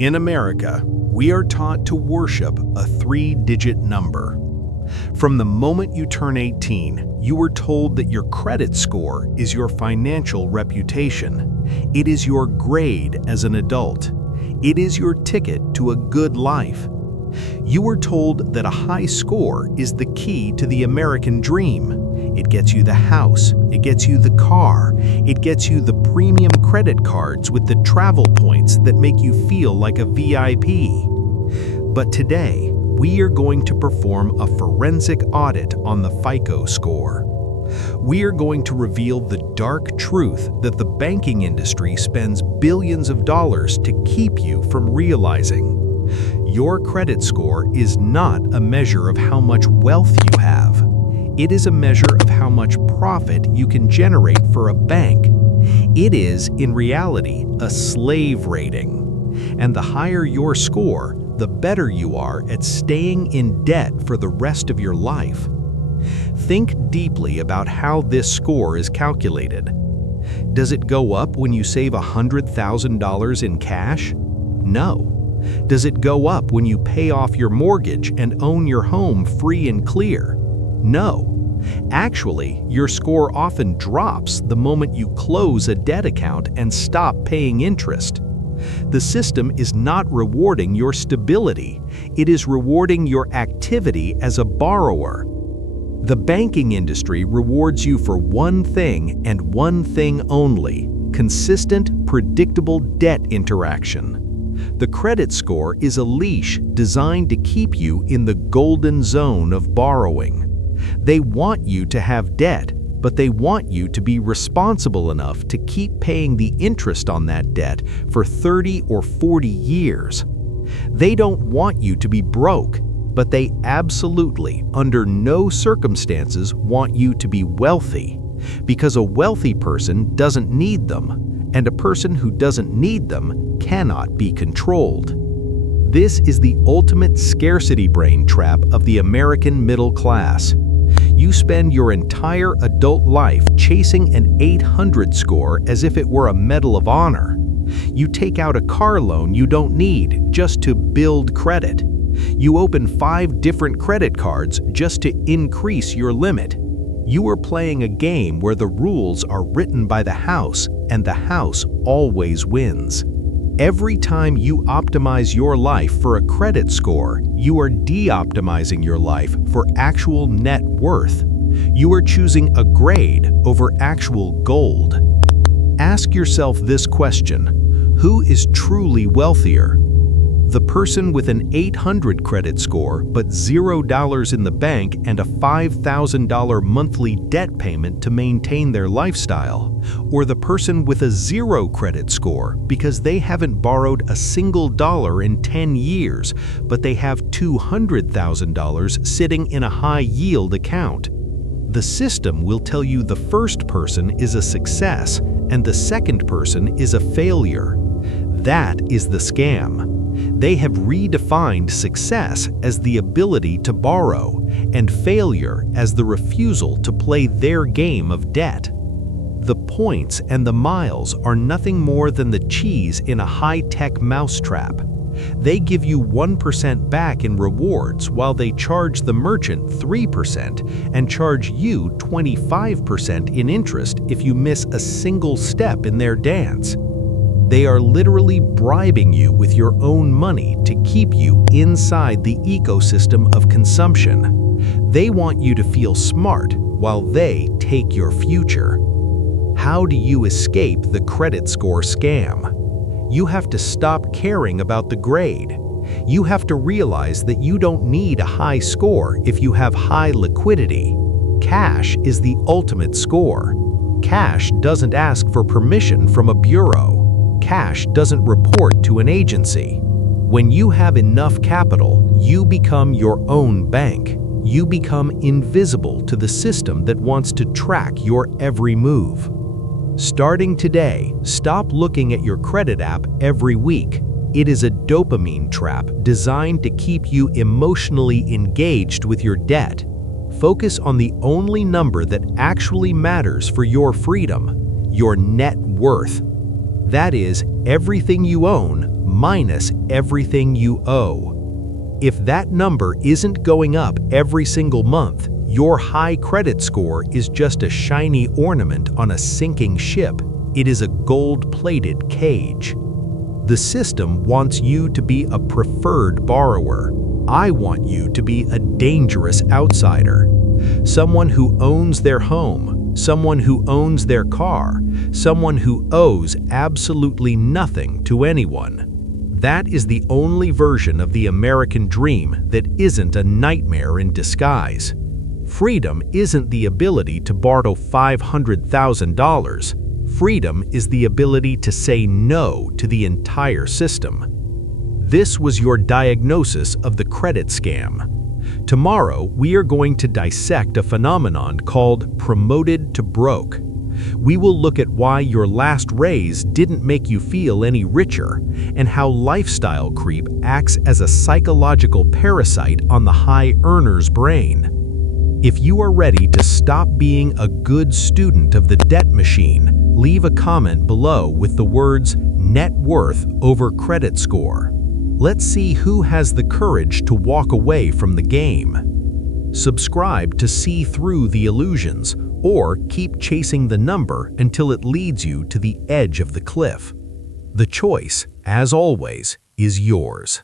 In America, we are taught to worship a three-digit number. From the moment you turn 18, you are told that your credit score is your financial reputation. It is your grade as an adult. It is your ticket to a good life. You are told that a high score is the key to the American dream. It gets you the house, it gets you the car, it gets you the premium credit cards with the travel points that make you feel like a VIP. But today, we are going to perform a forensic audit on the FICO score. We are going to reveal the dark truth that the banking industry spends billions of dollars to keep you from realizing. Your credit score is not a measure of how much wealth you have. It is a measure of how much profit you can generate for a bank. It is, in reality, a slave rating. And the higher your score, the better you are at staying in debt for the rest of your life. Think deeply about how this score is calculated. Does it go up when you save $100,000 in cash? No. Does it go up when you pay off your mortgage and own your home free and clear? No. Actually, your score often drops the moment you close a debt account and stop paying interest. The system is not rewarding your stability, it is rewarding your activity as a borrower. The banking industry rewards you for one thing and one thing only: consistent, predictable debt interaction. The credit score is a leash designed to keep you in the golden zone of borrowing. They want you to have debt, but they want you to be responsible enough to keep paying the interest on that debt for 30 or 40 years. They don't want you to be broke, but they absolutely, under no circumstances, want you to be wealthy, because a wealthy person doesn't need them, and a person who doesn't need them cannot be controlled. This is the ultimate scarcity brain trap of the American middle class. You spend your entire adult life chasing an 800 score as if it were a Medal of Honor. You take out a car loan you don't need just to build credit. You open 5 different credit cards just to increase your limit. You are playing a game where the rules are written by the house, and the house always wins. Every time you optimize your life for a credit score, you are de-optimizing your life for actual net worth. You are choosing a grade over actual gold. Ask yourself this question: who is truly wealthier? The person with an 800 credit score but $0 in the bank and a $5,000 monthly debt payment to maintain their lifestyle, or the person with a 0 credit score because they haven't borrowed a single dollar in 10 years, but they have $200,000 sitting in a high-yield account? The system will tell you the first person is a success and the second person is a failure. That is the scam. They have redefined success as the ability to borrow, and failure as the refusal to play their game of debt. The points and the miles are nothing more than the cheese in a high-tech mousetrap. They give you 1% back in rewards while they charge the merchant 3% and charge you 25% in interest if you miss a single step in their dance. They are literally bribing you with your own money to keep you inside the ecosystem of consumption. They want you to feel smart while they take your future. How do you escape the credit score scam? You have to stop caring about the grade. You have to realize that you don't need a high score if you have high liquidity. Cash is the ultimate score. Cash doesn't ask for permission from a bureau. Cash doesn't report to an agency. When you have enough capital, you become your own bank. You become invisible to the system that wants to track your every move. Starting today, stop looking at your credit app every week. It is a dopamine trap designed to keep you emotionally engaged with your debt. Focus on the only number that actually matters for your freedom: your net worth. That is, everything you own minus everything you owe. If that number isn't going up every single month, your high credit score is just a shiny ornament on a sinking ship. It is a gold-plated cage. The system wants you to be a preferred borrower. I want you to be a dangerous outsider. Someone who owns their home, someone who owns their car, someone who owes absolutely nothing to anyone. That is the only version of the American dream that isn't a nightmare in disguise. Freedom isn't the ability to borrow $500,000. Freedom is the ability to say no to the entire system. This was your diagnosis of the credit scam. Tomorrow, we are going to dissect a phenomenon called promoted to broke. We will look at why your last raise didn't make you feel any richer, and how lifestyle creep acts as a psychological parasite on the high earner's brain. If you are ready to stop being a good student of the debt machine, leave a comment below with the words net worth over credit score. Let's see who has the courage to walk away from the game. Subscribe to see through the illusions, or keep chasing the number until it leads you to the edge of the cliff. The choice, as always, is yours.